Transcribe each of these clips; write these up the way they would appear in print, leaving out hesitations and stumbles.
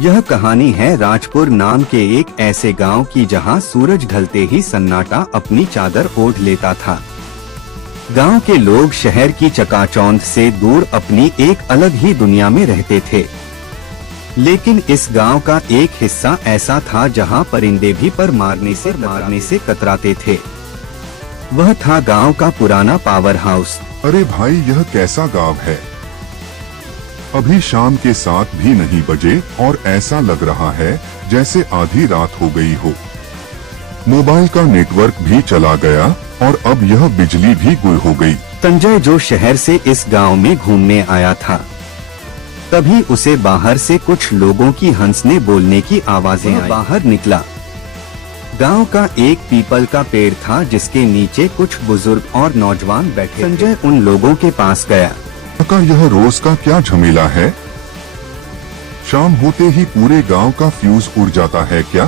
यह कहानी है राजपुर नाम के एक ऐसे गांव की जहां सूरज ढलते ही सन्नाटा अपनी चादर ओढ़ लेता था। गांव के लोग शहर की चकाचौंध से दूर अपनी एक अलग ही दुनिया में रहते थे। लेकिन इस गांव का एक हिस्सा ऐसा था जहां परिंदे भी पर मारने से कतराते थे। वह था गांव का पुराना पावर हाउस। अरे भाई, यह कैसा गांव है? अभी शाम के 7 भी नहीं बजे और ऐसा लग रहा है जैसे आधी रात हो गई हो। मोबाइल का नेटवर्क भी चला गया और अब यह बिजली भी गुल हो गई। संजय जो शहर से इस गांव में घूमने आया था, तभी उसे बाहर से कुछ लोगों की हंसने बोलने की आवाजें आई। बाहर निकला। गांव का एक पीपल का पेड़ था जिसके नीचे कुछ बुजुर्ग और नौजवान बैठे। संजय उन लोगों के पास गया। का यह रोज का क्या झमेला है? शाम होते ही पूरे गांव का फ्यूज उड़ जाता है क्या?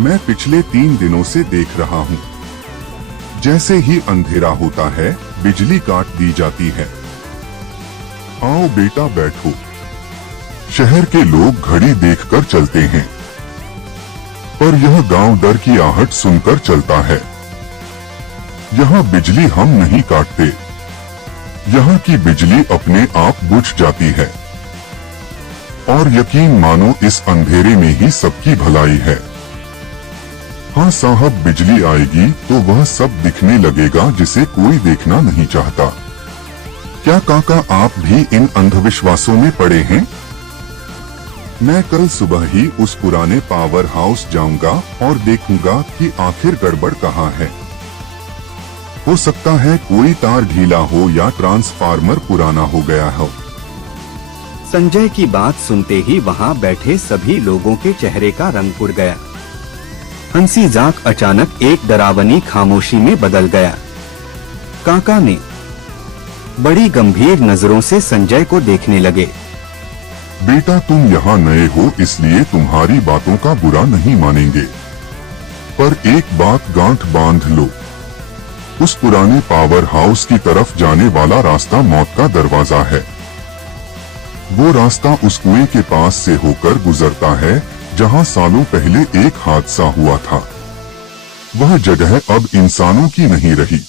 मैं पिछले 3 दिनों से देख रहा हूँ। जैसे ही अंधेरा होता है बिजली काट दी जाती है। आओ बेटा बैठो। शहर के लोग घड़ी देखकर चलते हैं, पर यह गांव डर की आहट सुनकर चलता है। यहाँ बिजली हम नहीं काटते, यहाँ की बिजली अपने आप बुझ जाती है। और यकीन मानो इस अंधेरे में ही सबकी भलाई है। हाँ साहब, बिजली आएगी तो वह सब दिखने लगेगा जिसे कोई देखना नहीं चाहता। क्या काका आप भी इन अंधविश्वासों में पड़े हैं? मैं कल सुबह ही उस पुराने पावर हाउस जाऊंगा और देखूंगा कि आखिर गड़बड़ कहाँ है। हो सकता है कोई तार ढीला हो या ट्रांसफार्मर पुराना हो गया हो। संजय की बात सुनते ही वहां बैठे सभी लोगों के चेहरे का रंग उड़ गया। हंसी जाक अचानक एक डरावनी खामोशी में बदल गया। काका ने बड़ी गंभीर नजरों से संजय को देखने लगे। बेटा, तुम यहाँ नए हो इसलिए तुम्हारी बातों का बुरा नहीं मानेंगे, पर एक बात गांठ बांध लो। उस पुराने पावर हाउस की तरफ जाने वाला रास्ता मौत का दरवाजा है। वो रास्ता उस कुएं के पास से होकर गुजरता है जहां सालों पहले एक हादसा हुआ था। वह जगह अब इंसानों की नहीं रही।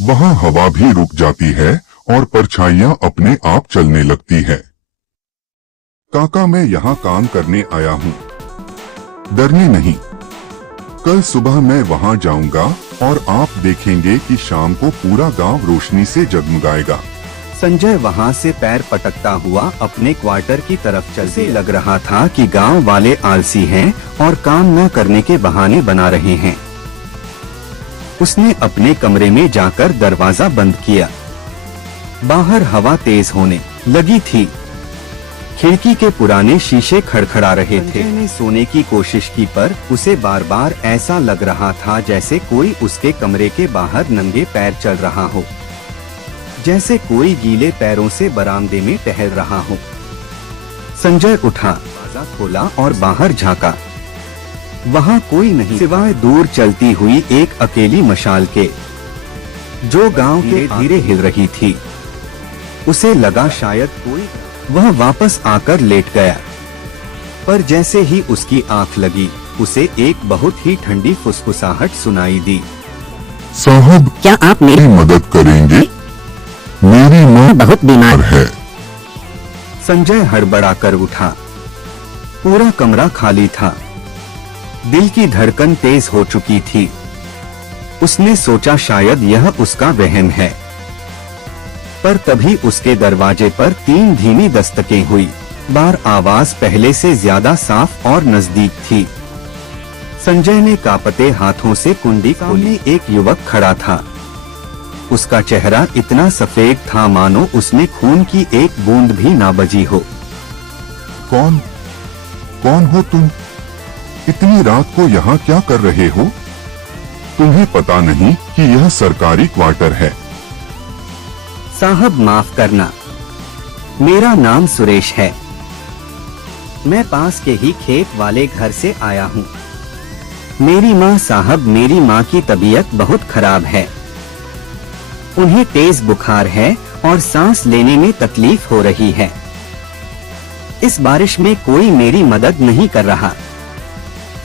वहां हवा भी रुक जाती है और परछाइयां अपने आप चलने लगती है। काका, मैं यहाँ काम करने आया हूँ, डरने नहीं। कल सुबह मैं वहाँ जाऊंगा और आप देखेंगे कि शाम को पूरा गांव रोशनी से जगमगाएगा। संजय वहाँ से पैर पटकता हुआ अपने क्वार्टर की तरफ चलते लग रहा था कि गांव वाले आलसी हैं और काम न करने के बहाने बना रहे हैं। उसने अपने कमरे में जाकर दरवाजा बंद किया। बाहर हवा तेज होने लगी थी। खिड़की के पुराने शीशे खड़खड़ा रहे थे। ने सोने की कोशिश की पर उसे बार बार ऐसा लग रहा था जैसे कोई उसके कमरे के बाहर नंगे पैर चल रहा हो, जैसे कोई गीले पैरों से बरामदे में टहल रहा हो। संजय उठा, दरवाजा खोला और बाहर झांका। वहाँ कोई नहीं सिवाय दूर चलती हुई एक अकेली मशाल के, जो गांव के धीरे हिल रही थी। उसे लगा शायद कोई। वह वापस आकर लेट गया, पर जैसे ही उसकी आंख लगी उसे एक बहुत ही ठंडी फुसफुसाहट सुनाई दी। साहब, क्या आप मेरी मदद करेंगे? मेरी माँ बहुत बीमार है। संजय हड़बड़ाकर उठा। पूरा कमरा खाली था। दिल की धड़कन तेज हो चुकी थी। उसने सोचा शायद यह उसका वहम है, पर तभी उसके दरवाजे पर 3 धीमी दस्तकें हुई। बार आवाज पहले से ज्यादा साफ और नजदीक थी। संजय ने कांपते हाथों से कुंडी खोली। एक युवक खड़ा था। उसका चेहरा इतना सफेद था मानो उसमें खून की एक बूंद भी ना बजी हो। कौन हो तुम? इतनी रात को यहाँ क्या कर रहे हो? तुम्हें पता नहीं कि यह सरकारी क्वार्टर है? साहब माफ करना, मेरा नाम सुरेश है। मैं पास के ही खेत वाले घर से आया हूँ। मेरी माँ की तबीयत बहुत खराब है। उन्हें तेज बुखार है और सांस लेने में तकलीफ हो रही है। इस बारिश में कोई मेरी मदद नहीं कर रहा।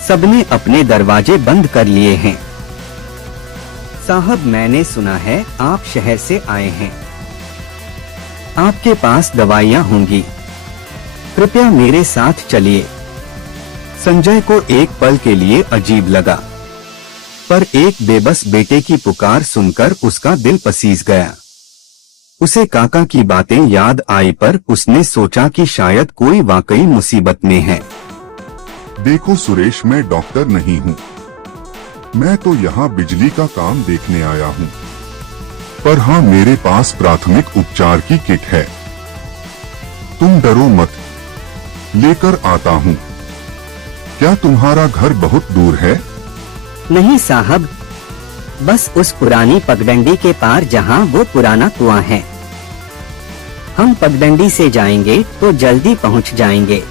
सबने अपने दरवाजे बंद कर लिए हैं। साहब, मैंने सुना है आप शहर से आए हैं। आपके पास दवाइयाँ होंगी, कृपया मेरे साथ चलिए। संजय को एक पल के लिए अजीब लगा, पर एक बेबस बेटे की पुकार सुनकर उसका दिल पसीज गया। उसे काका की बातें याद आई, पर उसने सोचा कि शायद कोई वाकई मुसीबत में है। देखो सुरेश, मैं डॉक्टर नहीं हूँ। मैं तो यहाँ बिजली का काम देखने आया हूँ। पर हाँ, मेरे पास प्राथमिक उपचार की किट है। तुम डरो मत, लेकर आता हूँ। क्या तुम्हारा घर बहुत दूर है? नहीं साहब, बस उस पुरानी पगडंडी के पार जहाँ वो पुराना कुआं है। हम पगडंडी से जाएंगे तो जल्दी पहुँच जाएंगे।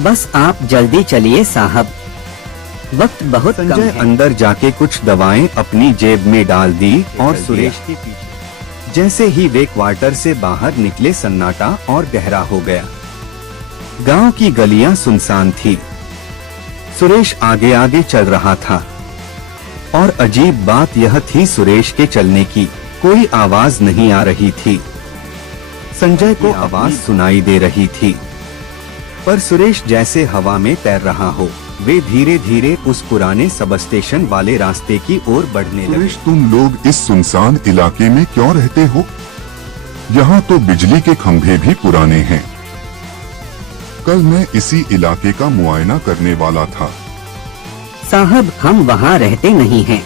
बस आप जल्दी चलिए साहब, वक्त बहुत कम है। अंदर जाके कुछ दवाएं अपनी जेब में डाल दी और सुरेश के पीछे। जैसे ही वे क्वार्टर से बाहर निकले, सन्नाटा और गहरा हो गया। गांव की गलियां सुनसान थी। सुरेश आगे आगे चल रहा था और अजीब बात यह थी, सुरेश के चलने की कोई आवाज नहीं आ रही थी। संजय को आवाज सुनाई दे रही थी, पर सुरेश जैसे हवा में तैर रहा हो। वे धीरे धीरे उस पुराने सब स्टेशन वाले रास्ते की ओर बढ़ने लगे। सुरेश, तुम लोग इस सुनसान इलाके में क्यों रहते हो? यहाँ तो बिजली के खंभे भी पुराने हैं। कल मैं इसी इलाके का मुआयना करने वाला था। साहब, हम वहाँ रहते नहीं हैं।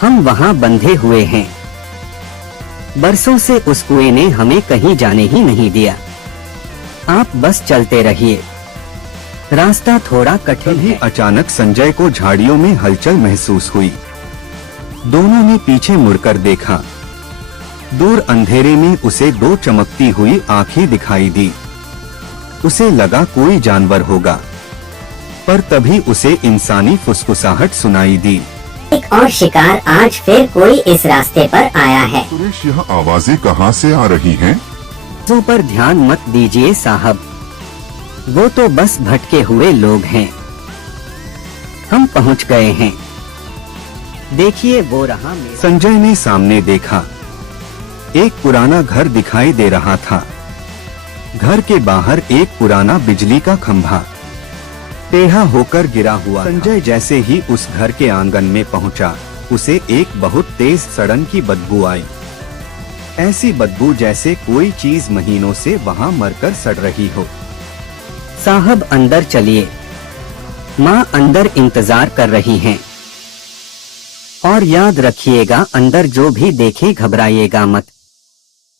हम वहाँ बंधे हुए हैं। बरसों से उस कुएं ने हमें कहीं जाने ही नहीं दिया। आप बस चलते रहिए, रास्ता थोड़ा कठिन है। अचानक संजय को झाड़ियों में हलचल महसूस हुई। दोनों ने पीछे मुड़कर देखा। दूर अंधेरे में उसे दो चमकती हुई आंखें दिखाई दी। उसे लगा कोई जानवर होगा, पर तभी उसे इंसानी फुसफुसाहट सुनाई दी। एक और शिकार आज फिर कोई इस रास्ते पर आया है। सुरेश, यह आवाजें कहाँ से आ रही हैं? तो पर ध्यान मत दीजिए साहब, वो तो बस भटके हुए लोग हैं। हम पहुंच गए हैं। देखिए वो रहा। संजय ने सामने देखा। एक पुराना घर दिखाई दे रहा था। घर के बाहर एक पुराना बिजली का खंभा टेढ़ा होकर गिरा हुआ। संजय जैसे ही उस घर के आंगन में पहुंचा, उसे एक बहुत तेज सड़न की बदबू आई। ऐसी बदबू जैसे कोई चीज महीनों से वहां मरकर सड़ रही हो। साहब, अंदर चलिए, माँ अंदर इंतजार कर रही हैं। और याद रखिएगा, अंदर जो भी देखे घबराइएगा मत,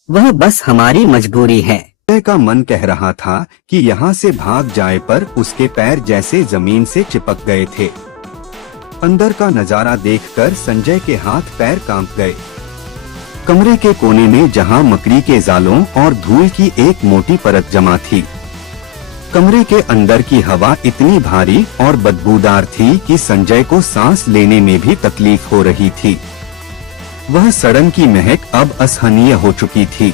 वह बस हमारी मजबूरी है। संजय का मन कह रहा था कि यहाँ से भाग जाए, पर उसके पैर जैसे जमीन से चिपक गए थे। अंदर का नजारा देखकर संजय के हाथ पैर कांप गए। कमरे के कोने में जहाँ मकड़ी के जालों और धूल की एक मोटी परत जमा थी, कमरे के अंदर की हवा इतनी भारी और बदबूदार थी कि संजय को सांस लेने में भी तकलीफ हो रही थी। वह सड़न की महक अब असहनीय हो चुकी थी।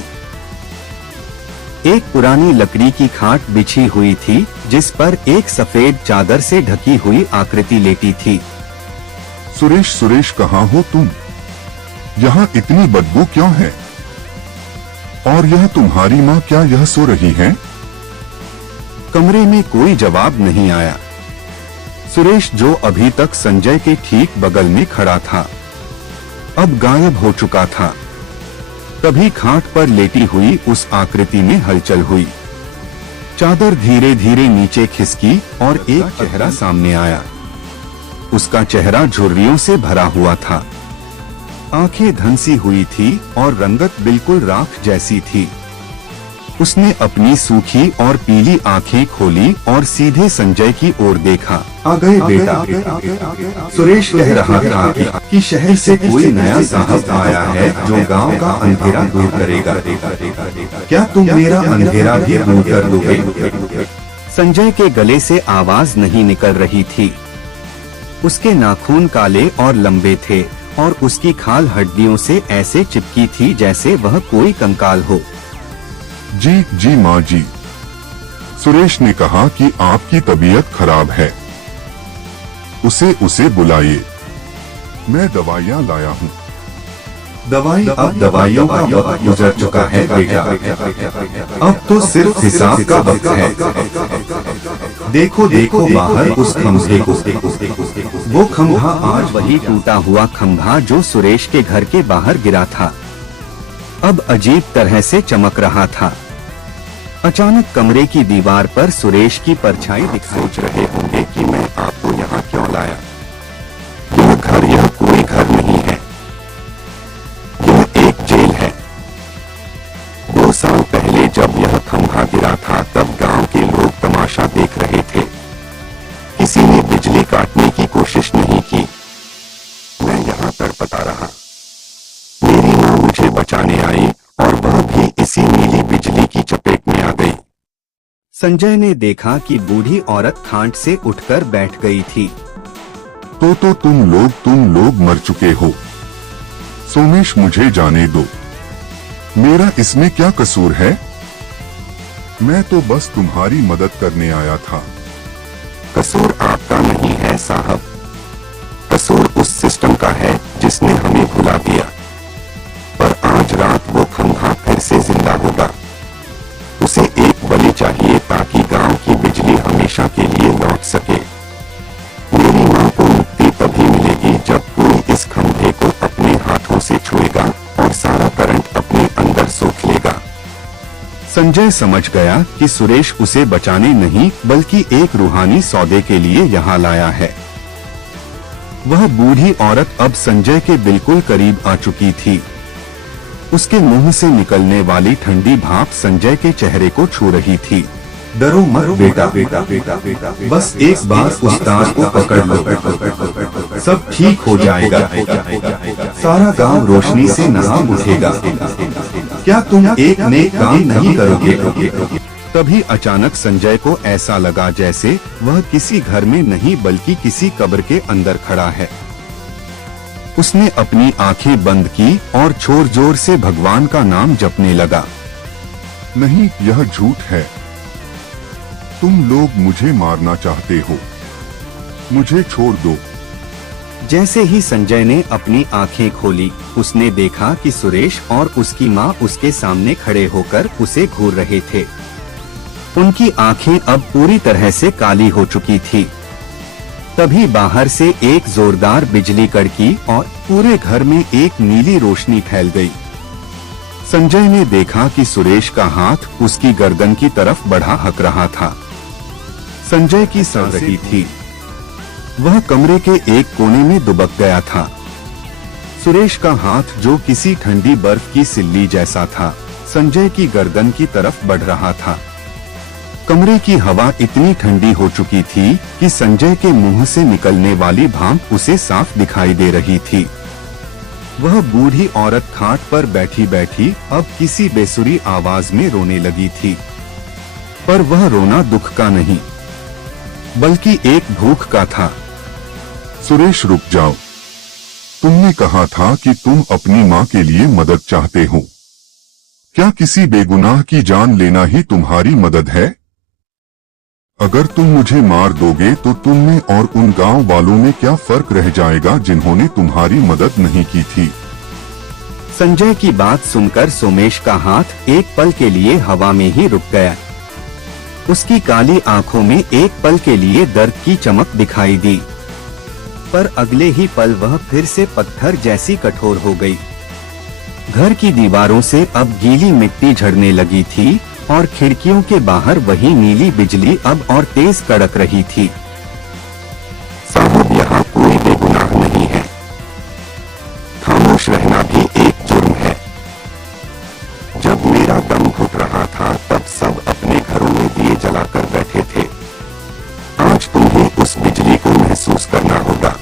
एक पुरानी लकड़ी की खाट बिछी हुई थी, जिस पर एक सफेद चादर से ढकी हुई आकृति लेटी थी। सुरेश, सुरेश, कहाँ हो तुम? यहाँ इतनी बदबू क्यों है? और यह तुम्हारी माँ क्या यह सो रही है? कमरे में कोई जवाब नहीं आया। सुरेश, जो अभी तक संजय के ठीक बगल में खड़ा था, अब गायब हो चुका था। तभी खाट पर लेटी हुई उस आकृति में हलचल हुई। चादर धीरे धीरे नीचे खिसकी और एक चेहरा सामने आया। उसका चेहरा झुर्रियों से भरा हुआ था। आंखें धंसी हुई थी और रंगत बिल्कुल राख जैसी थी। उसने अपनी सूखी और पीली आंखें खोली और सीधे संजय की ओर देखा। आ गए बेटा। सुरेश कह रहा था कि शहर से कोई नया साहब आया है जो गांव का अंधेरा दूर करेगा। क्या तुम मेरा अंधेरा भी दूर कर दोगे? संजय के गले से आवाज नहीं निकल रही थी। उसके नाखून काले और लंबे थे और उसकी खाल हड्डियों से ऐसे चिपकी थी जैसे वह कोई कंकाल हो। जी जी माँ जी, सुरेश ने कहा कि आपकी तबीयत खराब है, उसे बुलाइए, मैं दवाइयाँ लाया हूँ। दवाई अब दवाइयों का वक्त गुजर चुका है बेटा, अब तो सिर्फ हिसाब का वक्त है। देखो देखो बाहर उस खंभे को, वो खंभा आज वही टूटा हुआ खंभा जो सुरेश के घर के बाहर गिरा था, अब अजीब तरह से चमक रहा था। अचानक कमरे की दीवार पर सुरेश की परछाई दिखाई। सोच रहे होंगे कि मैं आपको यहाँ क्यों लाया। यह कोई घर नहीं है, यह एक जेल है। 2 साल पहले जब यह खंभा गिरा था तब गांव के लोग तमाशा देख रहे थे। किसी ने बिजली काटने की कोशिश नहीं की। मैं यहाँ तड़पता रहा। मेरी माँ मुझे बचाने आई और वह भी इसी नीली बिजली की चपेट में आ गई। संजय ने देखा कि बूढ़ी औरत खाट से उठकर बैठ गई थी। तो तुम लोग मर चुके हो। सोमेश, मुझे जाने दो, मेरा इसमें क्या कसूर है? मैं तो बस तुम्हारी मदद करने आया था। कसूर आपका नहीं है साहब, कसूर उस सिस्टम का है जिसने हमें भुला दिया। पर आज रात वो खंभा फिर से जिंदा होगा। उसे एक बलि चाहिए ताकि गांव की बिजली हमेशा के लिए लौट सके। मेरी माँ को मुक्ति तभी मिलेगी जब कोई इस खंभे को अपने हाथों से छुएगा और सारा करंट अपने अंदर सोख लेगा। संजय समझ गया कि सुरेश उसे बचाने नहीं बल्कि एक रूहानी सौदे के लिए यहाँ लाया है। वह बूढ़ी औरत अब संजय के बिल्कुल करीब आ चुकी थी। उसके मुंह से निकलने वाली ठंडी भाप संजय के चेहरे को छू रही थी। डरो मत बेटा, बस एक बार उस तार को पकड़ लो, सब ठीक हो जाएगा। सारा गांव रोशनी से नहा उठेगा। क्या तुम एक नेक काम नहीं करोगे? तभी अचानक संजय को ऐसा लगा जैसे वह किसी घर में नहीं बल्कि किसी कब्र के अंदर खड़ा है। उसने अपनी आंखें बंद की और जोर जोर से भगवान का नाम जपने लगा। नहीं, यह झूठ है। तुम लोग मुझे मारना चाहते हो, मुझे छोड़ दो। जैसे ही संजय ने अपनी आंखें खोली, उसने देखा कि सुरेश और उसकी माँ उसके सामने खड़े होकर उसे घूर रहे थे। उनकी आंखें अब पूरी तरह से काली हो चुकी थी। तभी बाहर से एक जोरदार बिजली कड़की और पूरे घर में एक नीली रोशनी फैल गई। संजय ने देखा कि सुरेश का हाथ उसकी गर्दन की तरफ बढ़ा हक रहा था। संजय की सांस रही थी। वह कमरे के एक कोने में दुबक गया था। सुरेश का हाथ जो किसी ठंडी बर्फ की सिल्ली जैसा था, संजय की गर्दन की तरफ बढ़ रहा था। कमरे की हवा इतनी ठंडी हो चुकी थी कि संजय के मुंह से निकलने वाली भाप उसे साफ दिखाई दे रही थी। वह बूढ़ी औरत खाट पर बैठी बैठी अब किसी बेसुरी आवाज में रोने लगी थी। पर वह रोना दुख का नहीं बल्कि एक भूख का था। सुरेश, रुक जाओ। तुमने कहा था कि तुम अपनी माँ के लिए मदद चाहते हो। क्या किसी बेगुनाह की जान लेना ही तुम्हारी मदद है? अगर तुम मुझे मार दोगे तो तुम में और उन गांव वालों में क्या फर्क रह जाएगा जिन्होंने तुम्हारी मदद नहीं की थी? संजय की बात सुनकर सोमेश का हाथ एक पल के लिए हवा में ही रुक गया। उसकी काली आंखों में एक पल के लिए दर्द की चमक दिखाई दी, पर अगले ही पल वह फिर से पत्थर जैसी कठोर हो गई। घर की दीवारों से अब गीली मिट्टी झड़ने लगी थी और खिड़कियों के बाहर वही नीली बिजली अब और तेज कड़क रही थी। साहब, यहाँ कोई बेगुनाह नहीं है। खामोश रहना भी एक जुर्म है। जब मेरा दम घुट रहा था तब सब अपने घरों में दिए जलाकर बैठे थे। आज तुम्हें उस बिजली को महसूस करना होगा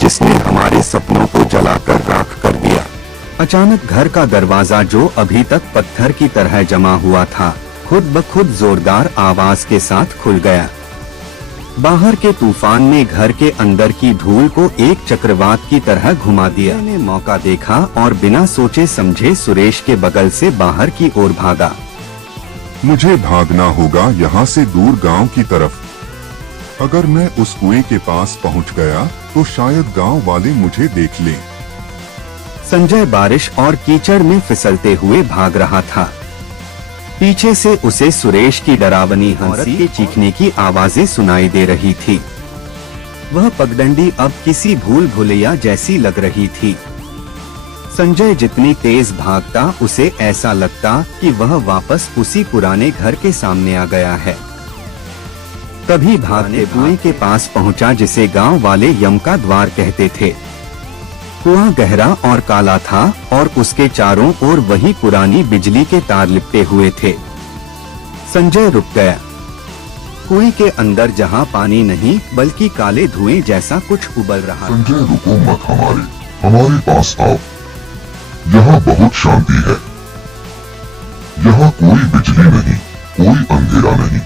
जिसने हमारे सपनों को जलाकर राख कर दिया। अचानक घर का दरवाजा जो अभी तक पत्थर की तरह जमा हुआ था, खुद ब खुद जोरदार आवाज के साथ खुल गया। बाहर के तूफान ने घर के अंदर की धूल को एक चक्रवात की तरह घुमा दिया। मैंने मौका देखा और बिना सोचे समझे सुरेश के बगल से बाहर की ओर भागा। मुझे भागना होगा यहाँ से दूर गांव की तरफ। अगर मैं उस कुएं के पास पहुँच गया तो शायद गांव वाले मुझे देख लें। संजय बारिश और कीचड़ में फिसलते हुए भाग रहा था। पीछे से उसे सुरेश की डरावनी हंसी के चीखने की आवाजें सुनाई दे रही थी। वह पगडंडी अब किसी भूल भुलैया जैसी लग रही थी। संजय जितनी तेज भागता उसे ऐसा लगता कि वह वापस उसी पुराने घर के सामने आ गया है। तभी भागते कुएं के पास पहुंचा जिसे गांव वाले यम का द्वार कहते थे। कुआं गहरा और काला था और उसके चारों ओर वही पुरानी बिजली के तार लिपटे हुए थे। संजय रुक गया। कुएं के अंदर जहां पानी नहीं बल्कि काले धुएं जैसा कुछ उबल रहा था। संजय रुको मत, हमारे पास आओ। यहाँ बहुत शांति है। यहाँ कोई बिजली नहीं, कोई अंधेरा नहीं।